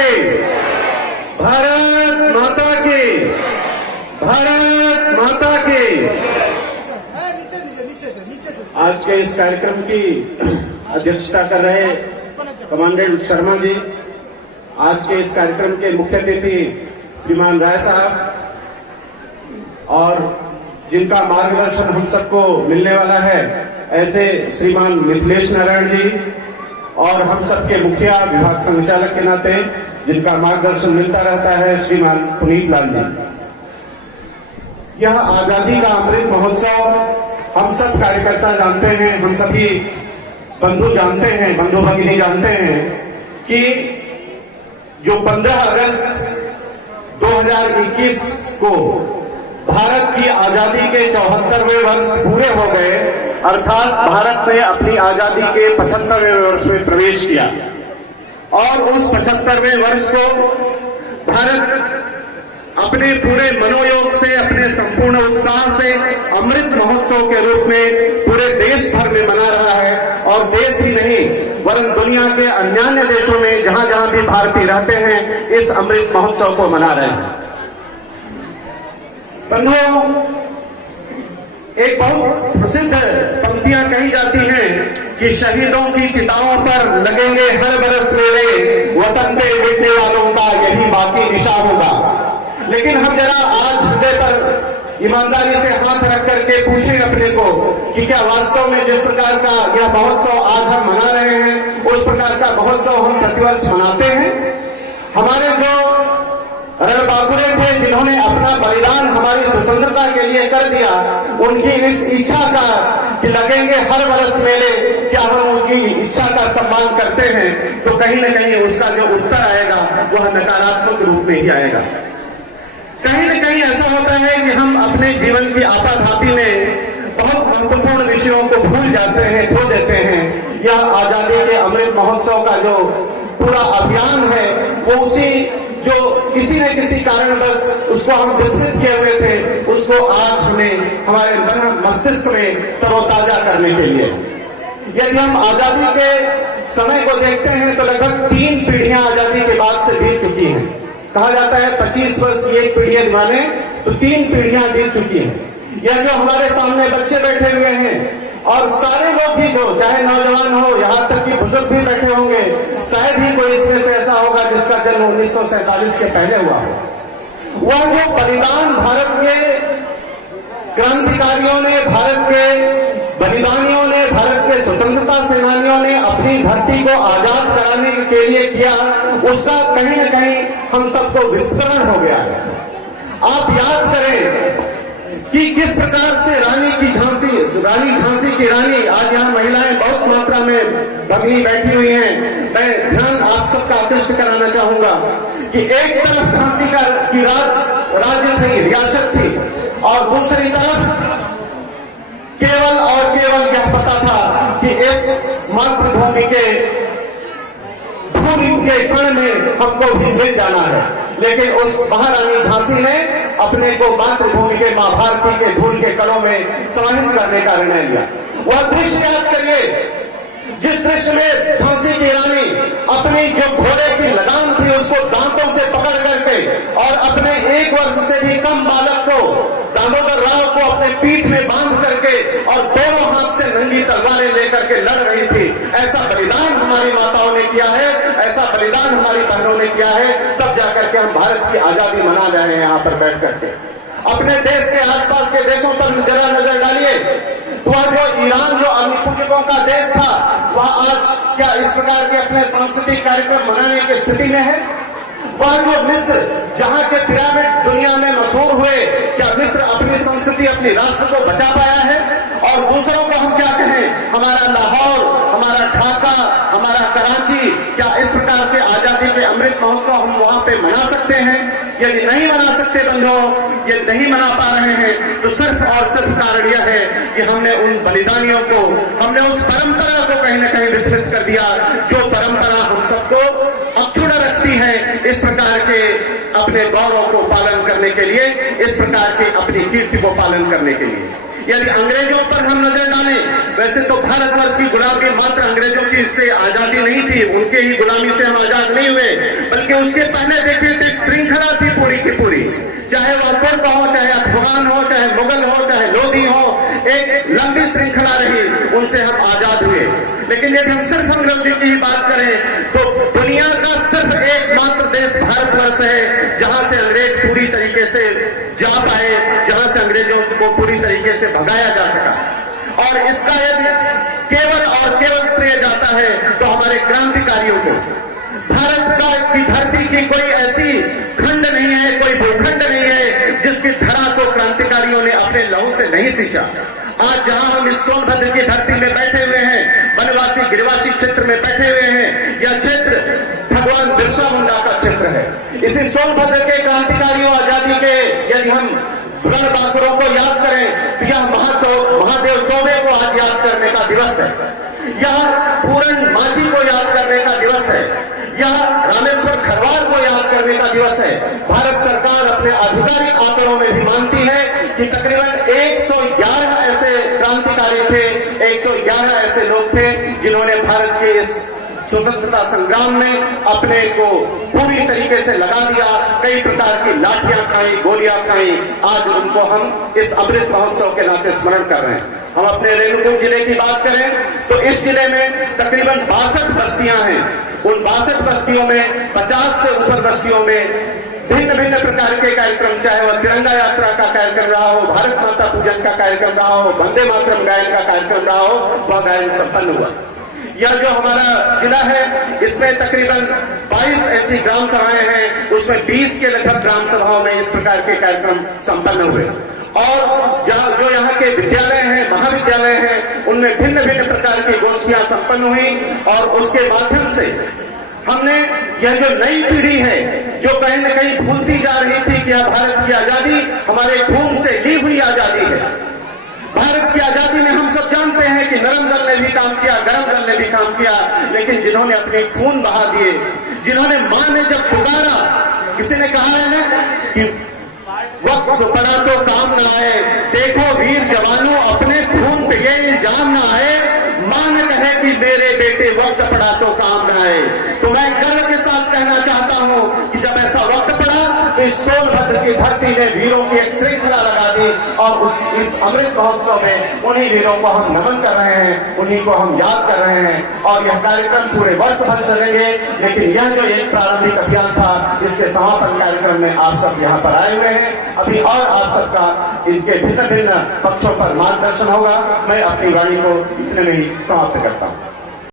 की, भारत माता की, भारत माता की। आज के इस कार्यक्रम की अध्यक्षता कर रहे कमांडेंट शर्मा जी, आज के इस कार्यक्रम के मुख्य अतिथि श्रीमान राय साहब, और जिनका मार्गदर्शन हम सबको मिलने वाला है ऐसे श्रीमान मिथिलेश नारायण जी, और हम सबके मुखिया विभाग संचालक के नाते जिनका मार्गदर्शन मिलता रहता है श्रीमान पुनीत लाल जी। यह आजादी का अमृत महोत्सव हम सब कार्यकर्ता जानते हैं, हम सभी बंधु जानते हैं, बंधु भगिनी जानते हैं कि जो 15 अगस्त 2021 को भारत की आजादी के 74वें वर्ष पूरे हो गए, अर्थात भारत ने अपनी आजादी के 75वें वर्ष में प्रवेश किया, और उस 75वें वर्ष को भारत अपने पूरे मनोयोग से, अपने संपूर्ण उत्साह से अमृत महोत्सव के रूप में पूरे देश भर में मना रहा है। और देश ही नहीं वरन दुनिया के अन्य देशों में जहां जहां भी भारतीय रहते हैं इस अमृत महोत्सव को मना रहे हैं। बंधुओं, एक बहुत प्रसिद्ध पंक्तियां कही जाती हैं कि शहीदों की चिताओं पर लगेंगे हर बरस मेरे, वतन पे मिटने वालों का यही बाकी निशान होगा। लेकिन हम जरा आज हृदय पर ईमानदारी से हाथ रख करके पूछें अपने को कि क्या वास्तव में जिस प्रकार का यह महोत्सव आज हम मना रहे हैं उस प्रकार का महोत्सव हम प्रतिवर्ष मनाते हैं? हमारे जो रणबांकुरे थे जिन्होंने अपना बलिदान हमारी स्वतंत्रता के लिए कर दिया, उनकी इस इच्छा का कि लगेंगे हर बरस मेले, क्या हम उनकी इच्छा का सम्मान करते हैं? तो कहीं न कहीं उसका जो उत्तर आएगा वह नकारात्मक रूप में ही आएगा। कहीं न कहीं ऐसा होता है कि हम अपने जीवन की आपाधापी में बहुत महत्वपूर्ण विषयों को भूल जाते हैं, खो देते हैं। यह आजादी के अमृत महोत्सव का जो पूरा अभियान है वो उसी जो किसी न किसी कारणवश उसको हम विस्मृत किए हुए थे, उसको आज हमें हमारे मन मस्तिष्क में तरोताजा करने के लिए, यदि हम आजादी के समय को देखते हैं तो लगभग 3 पीढ़ियां आजादी के बाद से बीत चुकी हैं। कहा जाता है 25 वर्ष की एक पीढ़ी माने तो 3 पीढ़ियां बीत चुकी हैं। यह जो हमारे सामने बच्चे बैठे हुए हैं और सारे लोग ही हो, चाहे नौजवान हो, यहाँ तक कि बुजुर्ग भी बैठे होंगे, शायद ही कोई इसमें से ऐसा होगा जिसका जन्म 1947 के पहले हुआ हो। वह जो बलिदान भारत के क्रांतिकारियों ने, भारत के बलिदानियों ने, भारत के स्वतंत्रता सेनानियों ने अपनी धरती को आजाद कराने के लिए किया, उसका कहीं न कहीं हम सबको विस्मरण हो गया है। आप याद करें कि किस प्रकार से रानी झांसी की रानी, आज यहाँ महिलाएं बहुत मात्रा में भगिनी बैठी हुई हैं। मैं ध्यान आप सबका आकृष्ट कराना चाहूंगा कि एक तरफ झांसी की राज्य थी, रियासत थी, और दूसरी तरफ केवल और केवल यह पता था कि इस मातृभूमि के भूमि के कण में हमको भी मिल जाना है। लेकिन उस महारानी झांसी ने अपने को मातृभूमि के मां भारती के धूल के कणों में समाहित करने का निर्णय लिया। वह दृश्य याद करिए जिस दृश्य में झांसी की रानी अपनी जो घोड़े की लगाम थी उसको दांतों से पकड़ करके और अपने 1 वर्ष से भी कम बालक को, दामोदर राव को, अपने पीठ में बांध करके और दोनों हाथ से नंगी तलवारें लेकर के लड़ रही थी। ऐसा बलिदान हमारी माताओं ने किया है, ऐसा बलिदान हमारी बहनों ने किया है, तब जाकर के हम भारत की आजादी मना रहे हैं। यहाँ पर बैठ करके अपने देश के आसपास के देशों पर जरा नजर डालिए, वह जो ईरान जो अग्निपूजकों का देश था वह आज क्या इस प्रकार के अपने सांस्कृतिक कार्यक्रम मनाने की स्थिति में है? वह जो मिस्र जहां के पिरामिड दुनिया में मशहूर हुए, क्या मिस्र अपनी संस्कृति, अपनी राष्ट्र को बचा पाया है? और दूसरों को हम क्या कहें, हमारा लाहौर, हमारा ढाका, हमारा कराची, क्या इस प्रकार के आजादी के अमृत महोत्सव हम वहां पे मना सकते हैं? यदि नहीं मना सकते बंधुओं, ये नहीं मना पा रहे हैं तो सिर्फ और सिर्फ कारण यह है कि हमने उन बलिदानियों को, हमने उस परंपरा को कहीं न कहीं विस्मृत कर दिया, जो परंपरा हम सबको अक्षुण्ण रखती है इस प्रकार के अपने गौरव को पालन करने के लिए, इस प्रकार की अपनी कीर्ति को पालन करने के लिए। यदि अंग्रेजों पर हम नजर डालें, वैसे तो भारतवर्ष की गुलामी मात्र अंग्रेजों की से आजादी नहीं थी, उनके ही गुलामी से हम आजाद नहीं हुए, बल्कि बल्कि उसके पहले देखिए तो एक श्रृंखला थी पूरी की पूरी, चाहे वो अकबर का हो, चाहे अफगान हो, चाहे मुगल हो, चाहे लोधी हो, एक लंबी श्रृंखला रही, उनसे हम आजाद हुए। लेकिन यदि हम सिर्फ अंग्रेजों की ही बात करें तो दुनिया का सिर्फ एकमात्र देश भारतवर्ष है जहां से अंग्रेज पूरी तरीके से जा पाए, जहां से अंग्रेजों को पूरी तरीके से भगाया जा सका। और इसका यदि केवल और केवल श्रेय जाता है तो हमारे क्रांतिकारियों को। भारत का की धरती की कोई ऐसी खंड नहीं है, कोई भूखंड नहीं है जिसकी धरा को क्रांतिकारियों ने अपने लहू से नहीं सींचा। आज जहां हम इस सोनभद्र की धरती में बैठे हुए हैं, वनवासी गिरिवासी क्षेत्र में बैठे हुए हैं, यह क्षेत्र भगवान बिरसा मुंडा का क्षेत्र है। इसी सोनभद्र के क्रांतिकारियों आजादी के यदि हम रण बांकुरों को याद करें तो यह महादेव चौबे को आज याद करने का दिवस है, यह पूरन माझी को याद करने का दिवस है, यह रामेश्वर खरवार को याद करने का दिवस है। भारत सरकार अपने आधिकारिक आंकड़ों में भी मानती है कि तकरीबन 111 ऐसे क्रांतिकारी थे, 111 ऐसे लोग थे जिन्होंने भारत के इस स्वतंत्रता संग्राम में अपने को पूरी तरीके से लगा दिया। कई प्रकार की लाठियां खाई, गोलियां खाई, आज उनको हम इस अमृत महोत्सव के नाते स्मरण कर रहे हैं। हम अपने रेणुकूट जिले की बात करें तो इस जिले में तकरीबन 62 बस्तियां हैं। उन 62 बस्तियों में 50 से ऊपर बस्तियों में भिन्न भिन्न प्रकार के कार्यक्रम, चाहे वह तिरंगा यात्रा का कार्यक्रम रहा हो, भारत माता पूजन का कार्यक्रम रहा हो, वंदे मातरम गायन का कार्यक्रम रहा हो, वह गायन संपन्न हुआ। यह जो हमारा जिला है इसमें तकरीबन 22 ऐसी ग्राम सभाएं हैं, उसमें 20 के लगभग ग्राम सभाओं में इस प्रकार के कार्यक्रम संपन्न हुए। और जो यहाँ के विद्यालय हैं, महाविद्यालय हैं, उनमें भिन्न भिन्न प्रकार की गोष्ठियां संपन्न हुई। और उसके माध्यम से हमने यह जो नई पीढ़ी है जो कहीं न कहीं भूलती जा रही थी कि यह भारत की आजादी हमारे खून से ली हुई आजादी है। भारत की आजादी में हम सब जानते हैं कि नरम दल ने भी काम किया, गरम दल ने भी काम किया, लेकिन जिन्होंने अपने खून बहा दिए, जिन्होंने मां ने जब पुकारा, किसी ने कहा है ना कि वक्त पड़ा तो काम न आए, देखो वीर जवानों अपने खून पे ये इल्जाम न आए, मां न कहे कि मेरे बेटे वक्त पड़ा तो काम न आए। तो मैं गर्व के साथ कहना चाहता हूं कि जब ऐसा वक्त पड़ा तो इस सोनभद्र की धरती ने वीरों की एक श्रृंखला लगा दी और इस अमृत महोत्सव में उन्हीं वीरों को हम नमन कर रहे हैं, उन्हीं को हम याद कर रहे हैं। और यह कार्यक्रम पूरे वर्ष भर चलेंगे, लेकिन यह जो एक प्रारंभिक अभियान था इसके समापन कार्यक्रम में आप सब यहाँ पर आए हुए हैं। अभी और आप सबका इनके भिन्न भिन्न पक्षों पर मार्गदर्शन होगा। मैं अपनी वाणी को इतने में ही समाप्त करता हूँ।